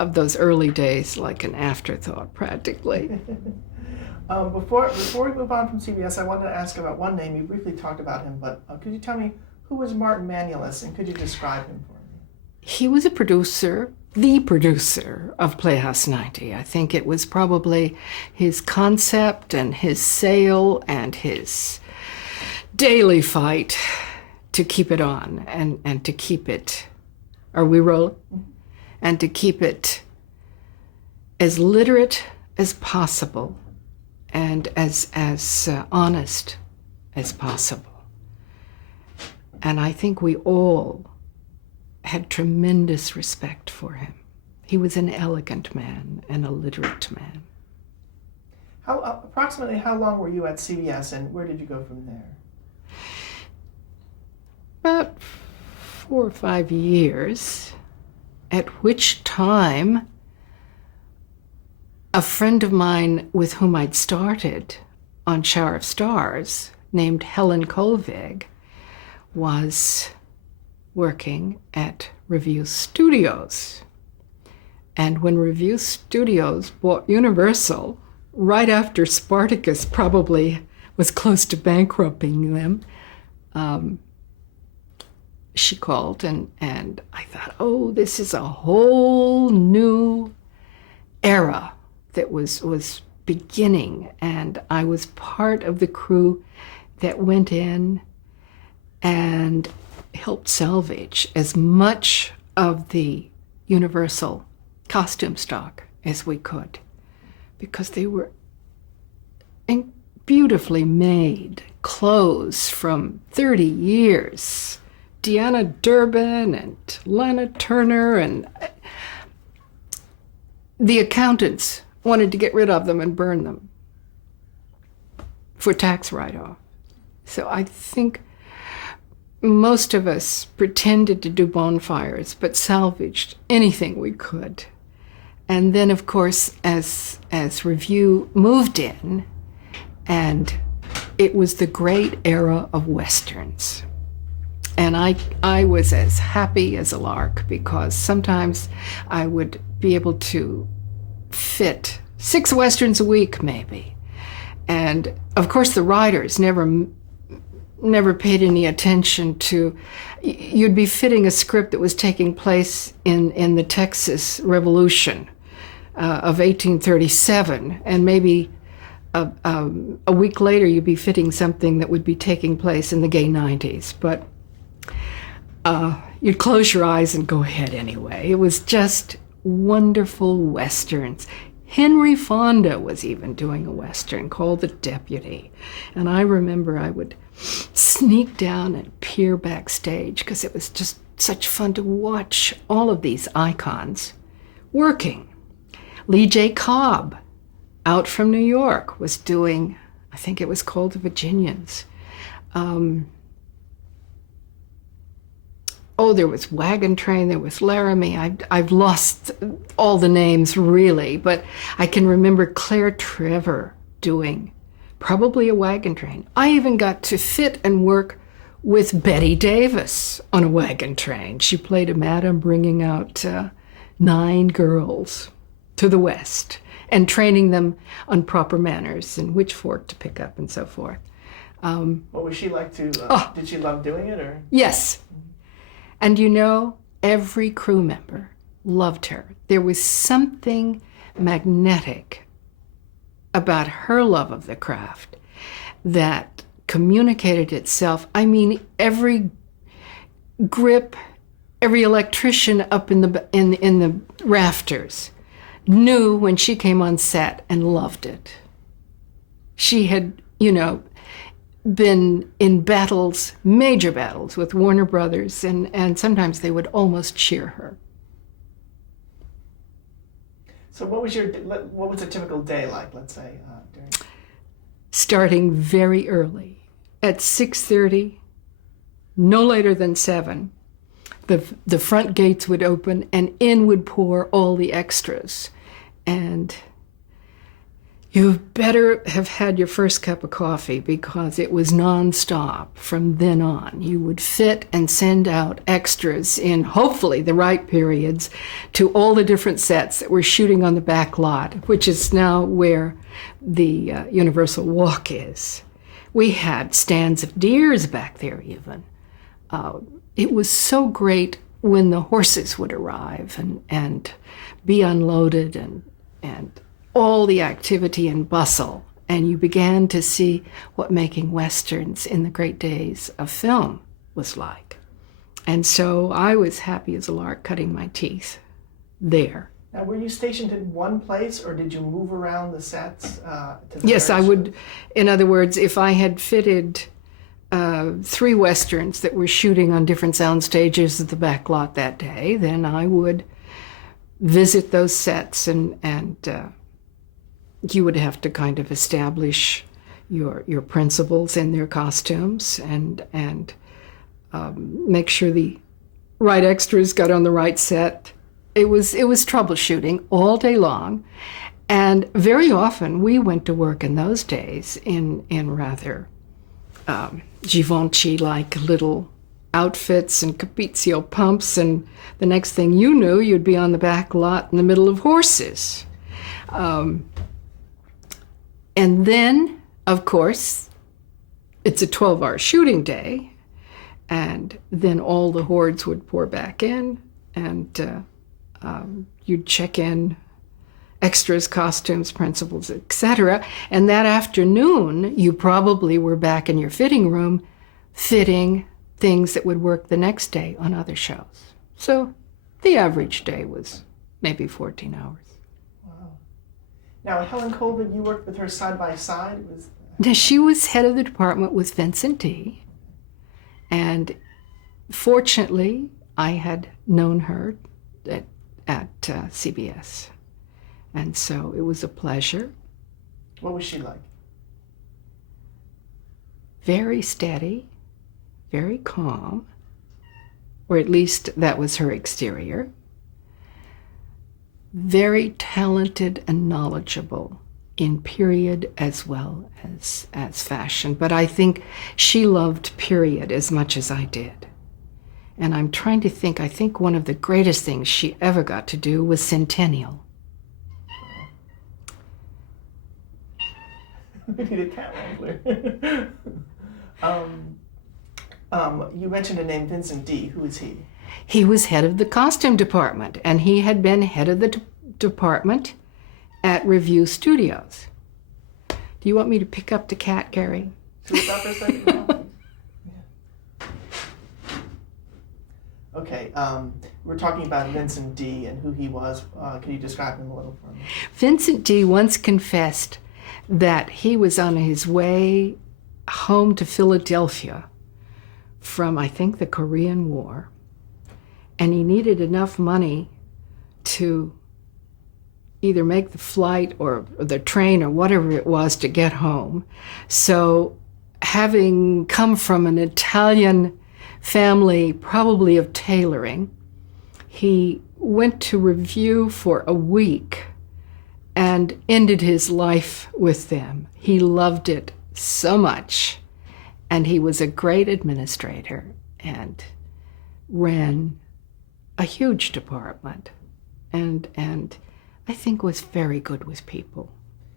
of those early days like an afterthought, practically. Before we move on from CBS, I wanted to ask about one name. You briefly talked about him, but could you tell me who was Martin Manulis, and could you describe him for me? He was a producer, the producer of Playhouse 90. I think it was probably his concept and his sale and his daily fight to keep it on and to keep it, are we rolling? Mm-hmm. And to keep it as literate as possible and as honest as possible. And I think we all had tremendous respect for him. He was an elegant man and a literate man. Approximately how long were you at CBS, and where did you go from there? About 4 or 5 years, at which time a friend of mine with whom I'd started on Shower of Stars, named Helen Kolvig, was working at Revue Studios. And when Revue Studios bought Universal, right after Spartacus probably was close to bankrupting them, she called, and I thought, oh, this is a whole new era that was beginning. And I was part of the crew that went in and helped salvage as much of the Universal costume stock as we could, because they were beautifully made clothes from 30 years. Deanna Durbin and Lana Turner, and the accountants wanted to get rid of them and burn them for tax write-off. So I think most of us pretended to do bonfires, but salvaged anything we could. And then, of course, as Revue moved in, and it was the great era of Westerns. And I was as happy as a lark, because sometimes I would be able to fit 6 Westerns a week, maybe. And of course, the writers never paid any attention to, you'd be fitting a script that was taking place in the Texas Revolution of 1837, and maybe a week later you'd be fitting something that would be taking place in the gay 90s. But you'd close your eyes and go ahead anyway. It was just wonderful Westerns. Henry Fonda was even doing a Western called The Deputy. And I remember I would sneak down and peer backstage, because it was just such fun to watch all of these icons working. Lee J. Cobb, out from New York, was doing, I think it was called The Virginians. There was Wagon Train, there was Laramie. I've lost all the names, really, but I can remember Claire Trevor doing probably a Wagon Train. I even got to fit and work with Betty Davis on a Wagon Train. She played a madam bringing out 9 girls to the West and training them on proper manners and which fork to pick up and so forth. What was she like to, did she love doing it, or? Yes. And you know, every crew member loved her. There was something magnetic about her love of the craft that communicated itself. I mean, every grip, every electrician up in the rafters knew when she came on set and loved it. She had, been in battles, major battles with Warner Brothers, and sometimes they would almost cheer her. So what was a typical day like, let's say, during? Starting very early, at 6:30, no later than 7, the front gates would open and in would pour all the extras. And You better have had your first cup of coffee because it was nonstop from then on. You would fit and send out extras in hopefully the right periods to all the different sets that were shooting on the back lot, which is now where the Universal Walk is. We had stands of deers back there even. It was so great when the horses would arrive and be unloaded and all the activity and bustle, and you began to see what making Westerns in the great days of film was like. And so I was happy as a lark cutting my teeth there. Now, were you stationed in one place, or did you move around the sets? Yes, I would. In other words, if I had fitted 3 Westerns that were shooting on different sound stages at the back lot that day, then I would visit those sets and you would have to kind of establish your principals in their costumes and make sure the right extras got on the right set. It was troubleshooting all day long, and very often we went to work in those days in rather Givenchy-like little outfits and Capezio pumps, and the next thing you knew, you'd be on the back lot in the middle of horses. And then, of course, it's a 12-hour shooting day, and then all the hordes would pour back in, and you'd check in extras, costumes, principals, etc. And that afternoon, you probably were back in your fitting room fitting things that would work the next day on other shows. So the average day was maybe 14 hours. Now, Helen Colvin, you worked with her side by side. Now, she was head of the department with Vincent D. And fortunately, I had known her at CBS. And so it was a pleasure. What was she like? Very steady, very calm, or at least that was her exterior. Very talented and knowledgeable in period as well as fashion. But I think she loved period as much as I did. And I'm trying to think, I think one of the greatest things she ever got to do was Centennial. We need a cat wrangler. You mentioned a name, Vincent D. Who is he? He was head of the costume department, and he had been head of the department at Review Studios. Do you want me to pick up the cat, Gary? Should we stop for a second? No. Yeah. Okay, we're talking about Vincent D. and who he was. Can you describe him a little for me? Vincent D. once confessed that he was on his way home to Philadelphia from, I think, the Korean War, and he needed enough money to either make the flight or the train or whatever it was to get home. So having come from an Italian family, probably of tailoring, he went to Review for a week and ended his life with them. He loved it so much, and he was a great administrator and ran a huge department, and I think was very good with people.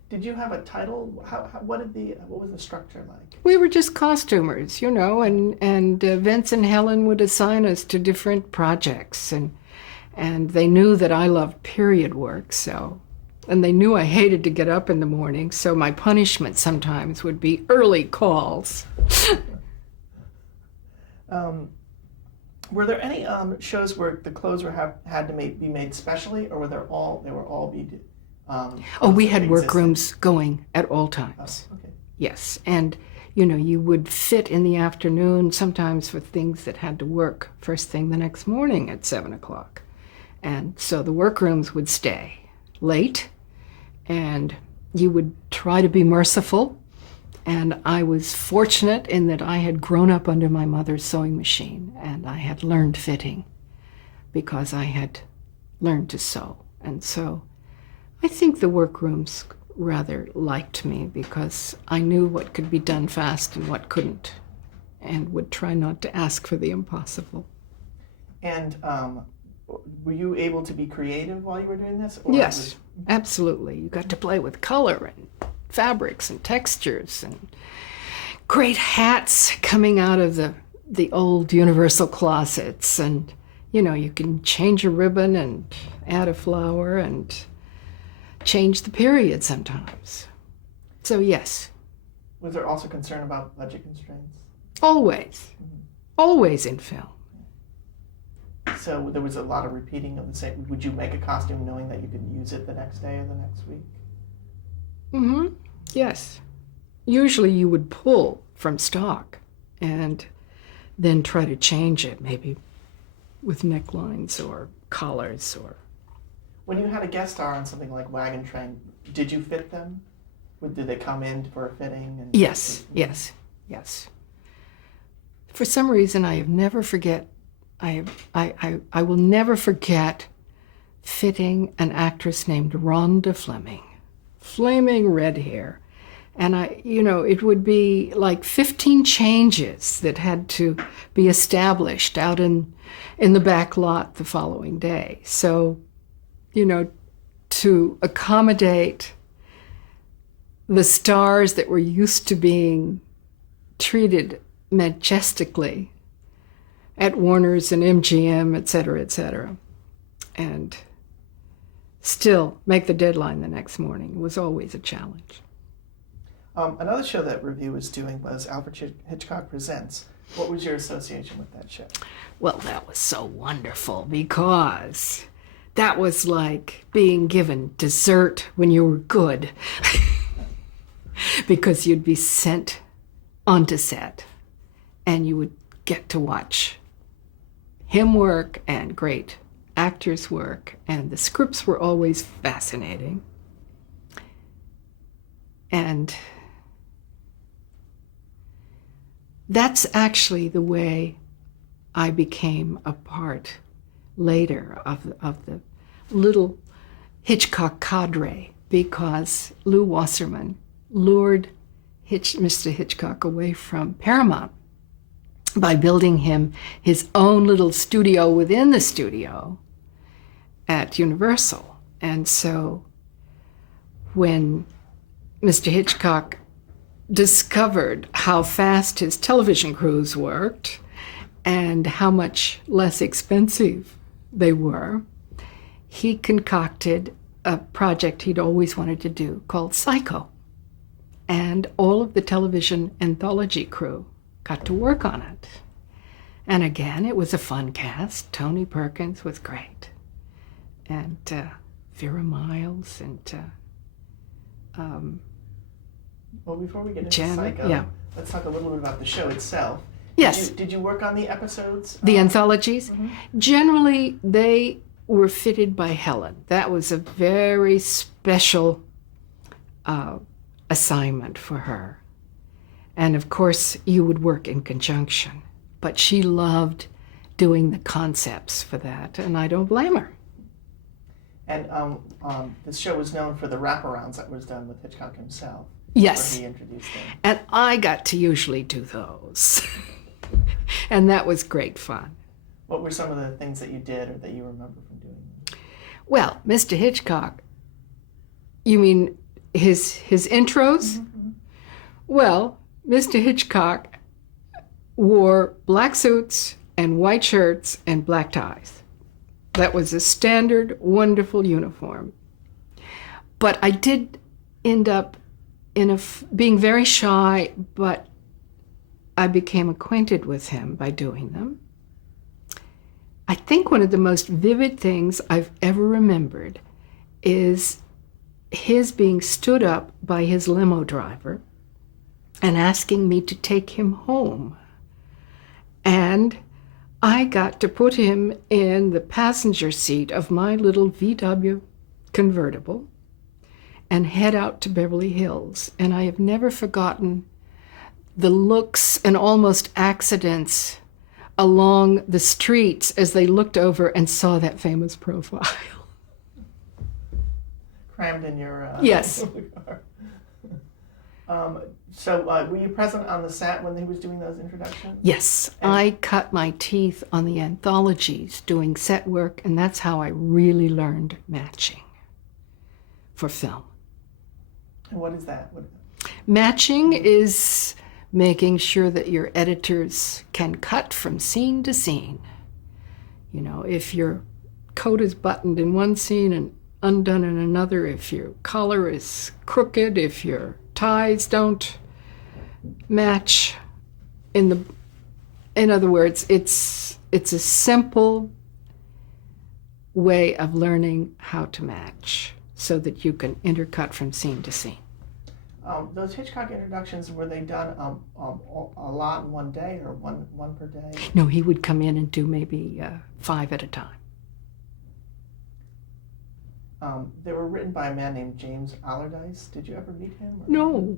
Did you have a title? What was the structure like? We were just costumers, you know, and Vince and Helen would assign us to different projects, and they knew that I loved period work, so, and they knew I hated to get up in the morning, so my punishment sometimes would be early calls. Were there any shows where the clothes had to be made specially, or they were all we had workrooms going at all times. Oh, okay. Yes, and you know, you would fit in the afternoon sometimes for things that had to work first thing the next morning at 7 o'clock. And so the workrooms would stay late, and you would try to be merciful. And I was fortunate in that I had grown up under my mother's sewing machine, and I had learned fitting because I had learned to sew. And so I think the workrooms rather liked me because I knew what could be done fast and what couldn't, and would try not to ask for the impossible. And were you able to be creative while you were doing this? Or Yes, absolutely. You got to play with color and fabrics and textures and great hats coming out of the old Universal closets. And, you can change a ribbon and add a flower and change the period sometimes. So, yes. Was there also concern about budget constraints? Always. Always in film. So there was a lot of repeating of the same. Would you make a costume knowing that you could use it the next day or the next week? Mm-hmm. Yes. Usually you would pull from stock and then try to change it, maybe with necklines or collars or... When you had a guest star on something like Wagon Train, did you fit them? Did they come in for a fitting? And Yes. For some reason, I will never forget fitting an actress named Rhonda Fleming, flaming red hair. And it would be like 15 changes that had to be established out in the back lot the following day. So, to accommodate the stars that were used to being treated majestically at Warner's and MGM, et cetera, and still make the deadline the next morning was always a challenge. Another show that Review was doing was Alfred Hitchcock Presents. What was your association with that show? Well, that was so wonderful because that was like being given dessert when you were good because you'd be sent onto set and you would get to watch him work and great actors work, and the scripts were always fascinating. And that's actually the way I became a part later of the little Hitchcock cadre, because Lew Wasserman lured Mr. Hitchcock away from Paramount by building him his own little studio within the studio at Universal. And so when Mr. Hitchcock discovered how fast his television crews worked and how much less expensive they were, he concocted a project he'd always wanted to do called Psycho. And all of the television anthology crew got to work on it. And again, it was a fun cast. Tony Perkins was great. And Vera Miles and... well, before we get into Janet, Psycho, let's talk a little bit about the show itself. Yes. Did you work on the episodes? The anthologies? Mm-hmm. Generally, they were fitted by Helen. That was a very special assignment for her. And of course, you would work in conjunction. But she loved doing the concepts for that, and I don't blame her. And this show was known for the wraparounds that was done with Hitchcock himself. Yes. Where he introduced them. And I got to usually do those. And that was great fun. What were some of the things that you did or that you remember from doing them? Well, Mr. Hitchcock, you mean his intros? Mm-hmm. Well, Mr. Hitchcock wore black suits and white shirts and black ties. That was a standard, wonderful uniform. But I did end up being very shy, but I became acquainted with him by doing them. I think one of the most vivid things I've ever remembered is his being stood up by his limo driver and asking me to take him home. And I got to put him in the passenger seat of my little VW convertible and head out to Beverly Hills. And I have never forgotten the looks and almost accidents along the streets as they looked over and saw that famous profile. crammed in your Yes. car. So were you present on the set when he was doing those introductions? Yes, And- I cut my teeth on the anthologies doing set work, and that's how I really learned matching for film. And what is that? Matching is making sure that your editors can cut from scene to scene. You know, if your coat is buttoned in one scene and undone in another, if your collar is crooked, if your ties don't match. In other words, it's a simple way of learning how to match so that you can intercut from scene to scene. Those Hitchcock introductions, were they done a lot in one day or one per day? No, he would come in and do maybe 5 at a time. They were written by a man named James Allardyce. Did you ever meet him? Or? No.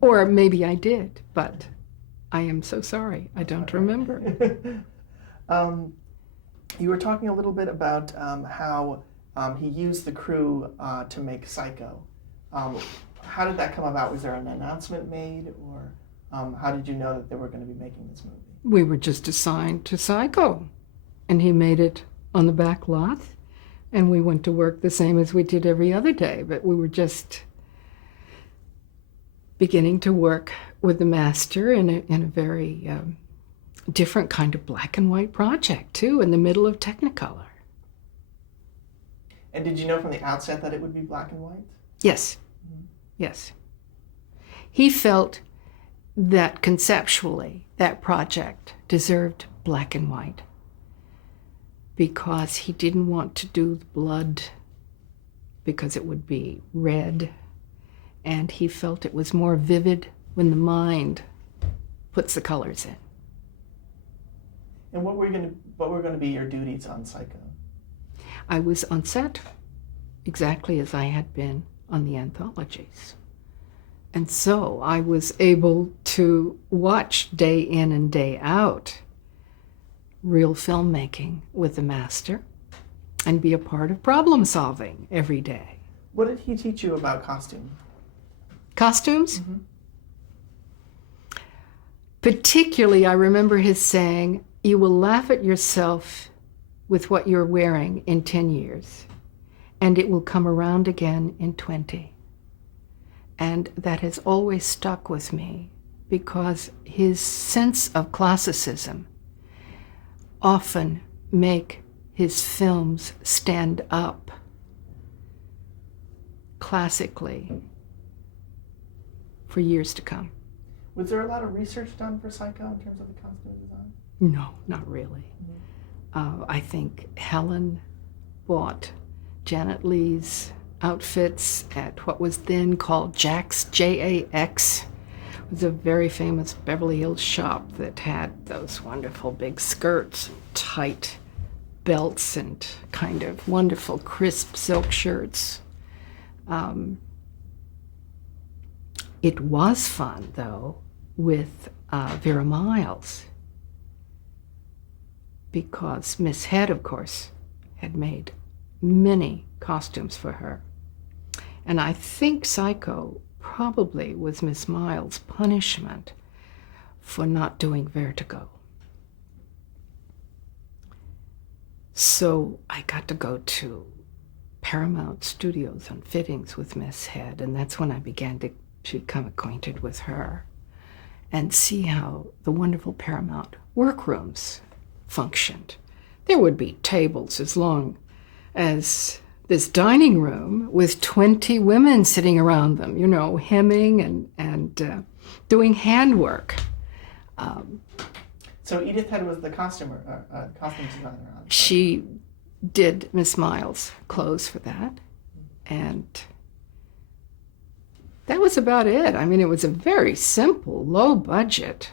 Or maybe I did, but I am so sorry. I don't remember. You were talking a little bit about how he used the crew to make Psycho. How did that come about? Was there an announcement made, or how did you know that they were going to be making this movie? We were just assigned to Psycho, and he made it on the back lot, and we went to work the same as we did every other day, but we were just beginning to work with the master in a very different kind of black and white project, too, in the middle of Technicolor. And did you know from the outset that it would be black and white? Yes. Yes. He felt that conceptually that project deserved black and white because he didn't want to do the blood because it would be red, and he felt it was more vivid when the mind puts the colors in. And what were going to be your duties on Psycho? I was on set exactly as I had been on the anthologies. And so I was able to watch day in and day out real filmmaking with the master and be a part of problem solving every day. What did he teach you about costume? Costumes? Mm-hmm. Particularly, I remember his saying, "You will laugh at yourself with what you're wearing in 10 years, and it will come around again in 20. And that has always stuck with me because his sense of classicism often make his films stand up classically for years to come. Was there a lot of research done for Psycho in terms of the costume design? No, not really. I think Helen bought Janet Leigh's outfits at what was then called Jack's, J-A-X. It was a very famous Beverly Hills shop that had those wonderful big skirts, tight belts, and kind of wonderful crisp silk shirts. It was fun, though, with Vera Miles, because Miss Head, of course, had made many costumes for her. And I think Psycho probably was Miss Miles' punishment for not doing Vertigo. So I got to go to Paramount Studios on fittings with Miss Head, and that's when I began to become acquainted with her and see how the wonderful Paramount workrooms functioned. There would be tables as long as this dining room with 20 women sitting around them, you know, hemming and doing handwork. So Edith Head was the costume designer on it. She did Miss Miles' clothes for that, and that was about it. I mean, it was a very simple, low budget.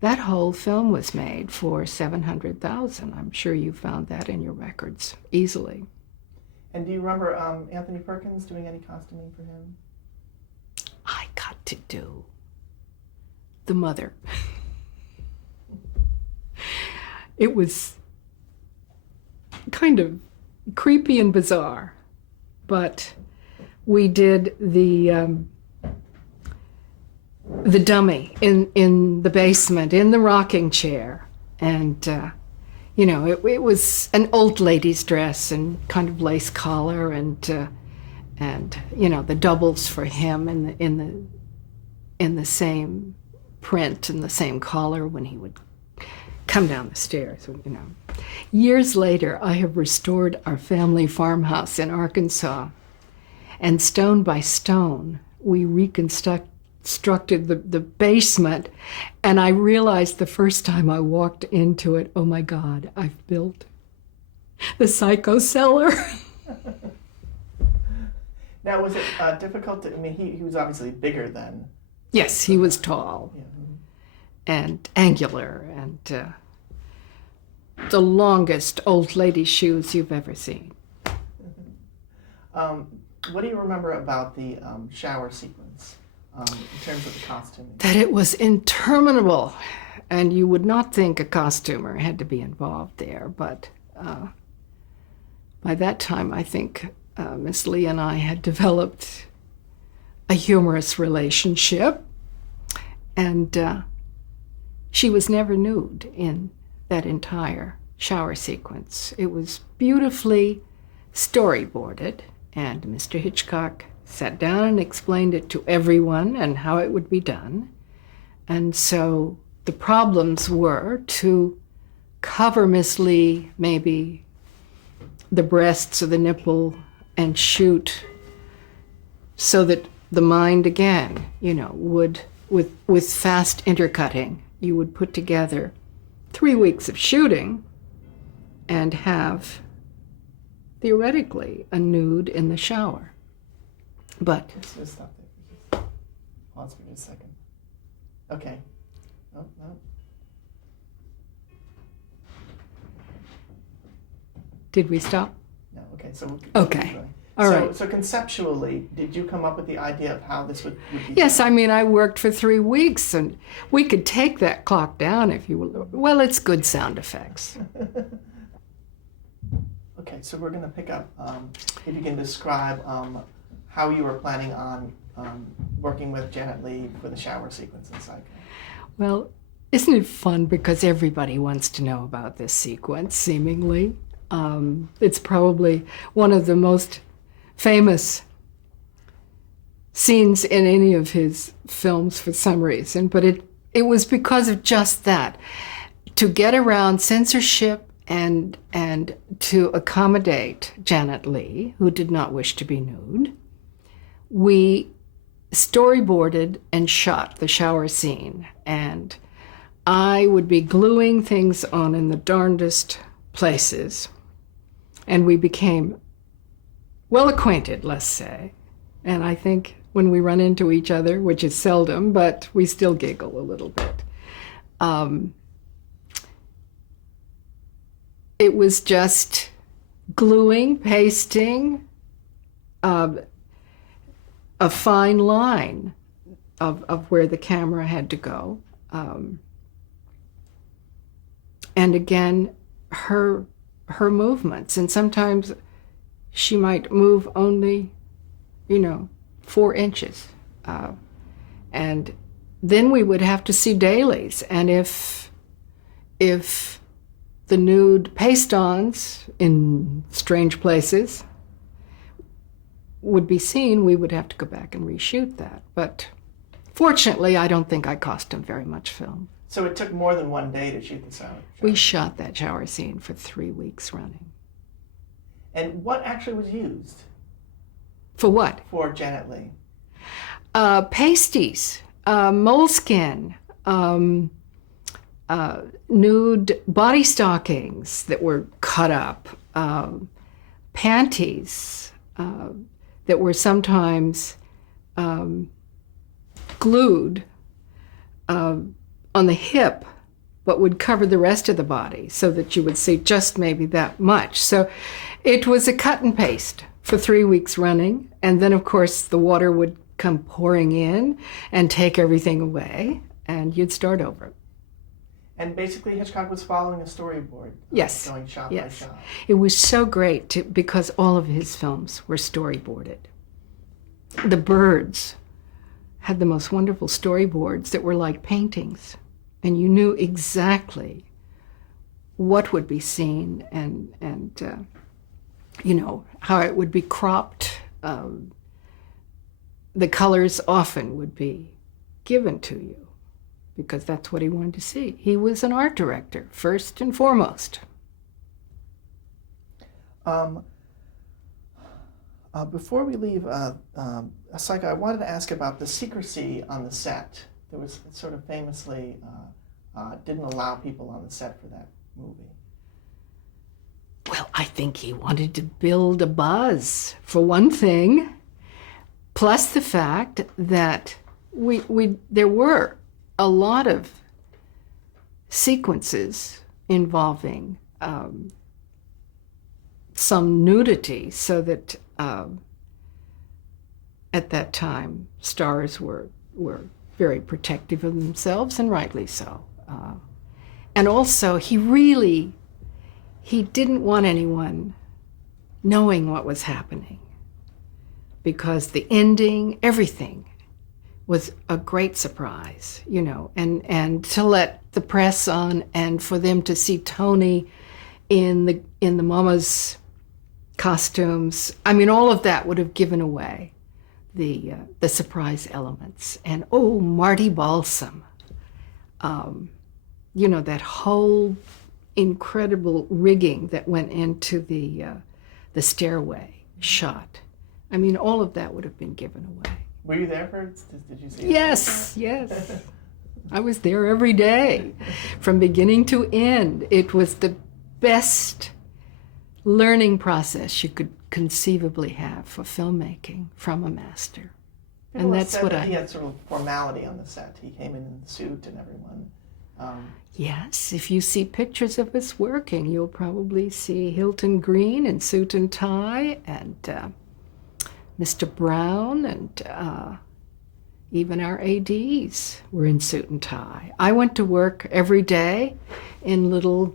That whole film was made for $700,000. I'm sure you found that in your records easily. And do you remember Anthony Perkins doing any costuming for him? I got to do the mother. It was kind of creepy and bizarre, but we did the dummy in the basement, in the rocking chair. And, it was an old lady's dress and kind of lace collar and the doubles for him in the same print and the same collar when he would come down the stairs, Years later, I have restored our family farmhouse in Arkansas, and stone by stone, we reconstructed the basement, and I realized the first time I walked into it, oh my God, I've built the Psycho cellar. Now, was it difficult to, he was obviously bigger than... Yes, he was tall and angular and the longest old lady shoes you've ever seen. What do you remember about the shower sequence in terms of the costuming? That it was interminable, and you would not think a costumer had to be involved there, but by that time I think Miss Lee and I had developed a humorous relationship, and she was never nude in that entire shower sequence. It was beautifully storyboarded, and Mr. Hitchcock sat down and explained it to everyone and how it would be done. And so the problems were to cover Miss Lee, maybe the breasts or the nipple, and shoot so that the mind again, would, with fast intercutting, you would put together 3 weeks of shooting and have, theoretically, a nude in the shower. But... Just stop there. Pause for just a second. Okay. Oh, no. Did we stop? No, okay. So okay. All right. So conceptually, did you come up with the idea of how this would be? Yes, I worked for 3 weeks, and we could take that clock down if you will. Well, it's good sound effects. Okay, so we're going to pick up, if you can describe how you were planning on working with Janet Leigh for the shower sequence in Psycho. Well, isn't it fun because everybody wants to know about this sequence, seemingly. It's probably one of the most famous scenes in any of his films for some reason, but it was because of just that. To get around censorship and to accommodate Janet Leigh, who did not wish to be nude, we storyboarded and shot the shower scene, and I would be gluing things on in the darndest places, and we became well acquainted, let's say. And I think when we run into each other, which is seldom, but we still giggle a little bit. It was just gluing, pasting, a fine line of where the camera had to go. And again, her movements, and sometimes she might move only, 4 inches. And then we would have to see dailies. And if the nude paste-ons in strange places would be seen, we would have to go back and reshoot that. But fortunately, I don't think I cost him very much film. So it took more than 1 day to shoot the shower? We shot that shower scene for 3 weeks running. And what actually was used? For what? For Janet Leigh. Pasties, moleskin, nude body stockings that were cut up, panties that were sometimes glued on the hip, but would cover the rest of the body so that you would see just maybe that much. So it was a cut and paste for 3 weeks running. And then, of course, the water would come pouring in and take everything away, and you'd start over. And basically Hitchcock was following a storyboard. Yes. Going shot yes. by shot. It was so great because all of his films were storyboarded. The birds had the most wonderful storyboards that were like paintings, and you knew exactly what would be seen and you know, how it would be cropped. The colors often would be given to you because that's what he wanted to see. He was an art director, first and foremost. Before we leave Psycho, I wanted to ask about the secrecy on the set. There was sort of famously didn't allow people on the set for that movie. Well, I think he wanted to build a buzz, for one thing, plus the fact that there were a lot of sequences involving some nudity, so that at that time stars were very protective of themselves, and rightly so. And also, he didn't want anyone knowing what was happening, because the ending, everything, was a great surprise, you know, and to let the press on and for them to see Tony in the mama's costumes. I mean, all of that would have given away the surprise elements. And oh, Marty Balsam, you know, that whole incredible rigging that went into the stairway shot. I mean, all of that would have been given away. Were you there for it? Did you see it? Yes, yes. I was there every day, from beginning to end. It was the best learning process you could conceivably have for filmmaking from a master. And that's what he had sort of formality on the set. He came in the suit and everyone. Yes, if you see pictures of us working, you'll probably see Hilton Green in suit and tie, and Mr. Brown, and even our ADs were in suit and tie. I went to work every day in little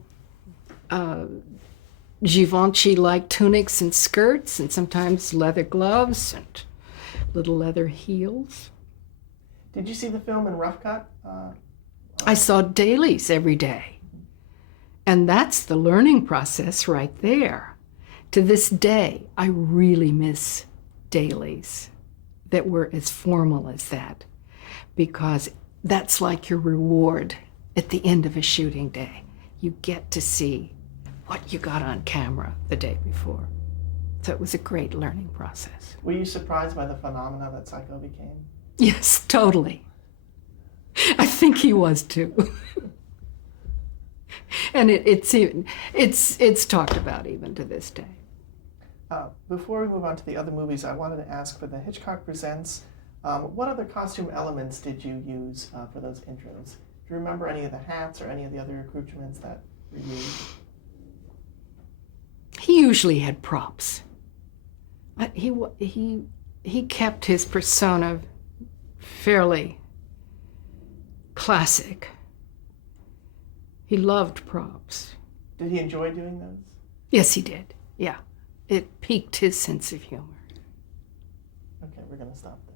Givenchy-like tunics and skirts, and sometimes leather gloves and little leather heels. Did you see the film in rough cut? I saw dailies every day. And that's the learning process right there. To this day, I really miss dailies that were as formal as that, because that's like your reward at the end of a shooting day. You get to see what you got on camera the day before. So it was a great learning process. Were you surprised by the phenomena that Psycho became? Yes, totally. I think he was too. And it's talked about even to this day. Before we move on to the other movies, I wanted to ask, for the Hitchcock Presents, what other costume elements did you use for those intros? Do you remember any of the hats or any of the other accoutrements that were used? He usually had props. He kept his persona fairly classic. He loved props. Did he enjoy doing those? Yes, he did. Yeah. It piqued his sense of humor. Okay, we're going to stop there.